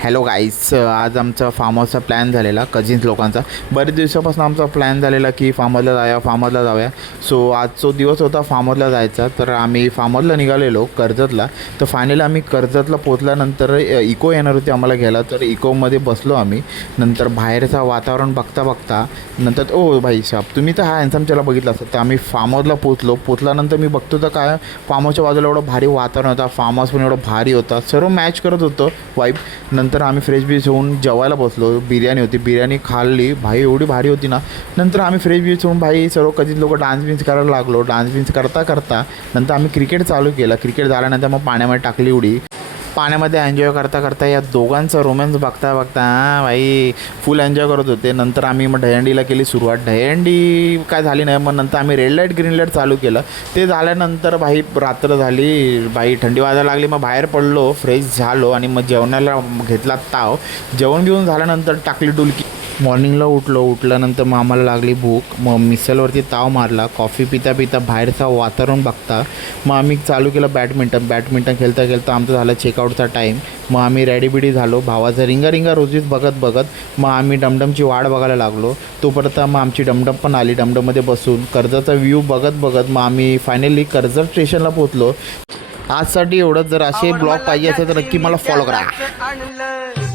Hello guys, आज आमचा form हाऊसचा प्लॅन झालेला कझिन्स लोकांचा. बरेच दिवसापासून आमचा प्लॅन झालेला की फार्म हाऊसला जाऊया. सो आज जो दिवस होता फार्म हाऊसला जायचा, तर आम्ही फार्म हाऊसला निघालेलो कर्जतला. तर फायनली आम्ही कर्जतला पोचल्यानंतर इको येणार होती आम्हाला घ्यायला, तर इकोमध्ये बसलो आम्ही. नंतर बाहेरचं वातावरण बघता बघता नंतर ओ भाई साहेब, तुम्ही तर हा हॅन्समच्याला बघितलं असतं. तर आम्ही फार्म हाऊसला पोचल्यानंतर मी बघतो तर काय फार्म हाऊसच्या बाजूला एवढं भारी वातावरण होता, फार्म हाऊस पण एवढं भारी होता, सर्व मॅच करत होतं वाईब. नंतर आम्ही फ्रेश बीच होऊन जेवायला बसलो. बिर्याणी होती, बिर्याणी खाल्ली भाई, एवढी भारी होती ना. नंतर आम्ही फ्रेश बीच होऊन भाई सर्व कधी लोक डान्स बिन्स करायला लागलो. डान्स बिन्स करता करता नंतर आम्ही क्रिकेट चालू केलं. क्रिकेट झाल्यानंतर मग पाण्यामध्ये टाकली उडी. पाण्यामध्ये एन्जॉय करता करता या दोघांचा रोमॅन्स बघता बघता भाई फुल एन्जॉय करत होते. नंतर आम्ही मग दहीहंडीला केली सुरुवात. दहीहंडी काय झाली नाही. मग नंतर आम्ही रेड लाईट ग्रीन लाईट चालू केलं. ते झाल्यानंतर भाई रात्र झाली, भाई थंडी वाजायला लागली. मग बाहेर पडलो, फ्रेश झालो आणि मग जेवणाला घेतला ताव. जेवण घेऊन झाल्यानंतर टाकली डुलकी. मॉर्निंगला उठल्यानंतर मग आम्हाला लागली भूक. मग मिसलवरती ताव मारला. कॉफी पिता पिता बाहेरचा वातावरण बघता मग आम्ही चालू केलं बॅडमिंटन खेळता खेळता आमचं झालं चेकआउटचा टाईम. मग आम्ही रेडीबिडी झालो. भावाचा रिंगा रोजीच बघत मग आम्ही डमडमची वाट बघायला लागलो. तोपर्यंत मग आमची डमडम पण आली. डमडममध्ये बसून कर्जतचा व्ह्यू बघत मग आम्ही फायनली कर्जत स्टेशनला पोचलो. आजसाठी एवढंच. जर असे ब्लॉग पाहिजे असेल तर नक्की मला फॉलो करा.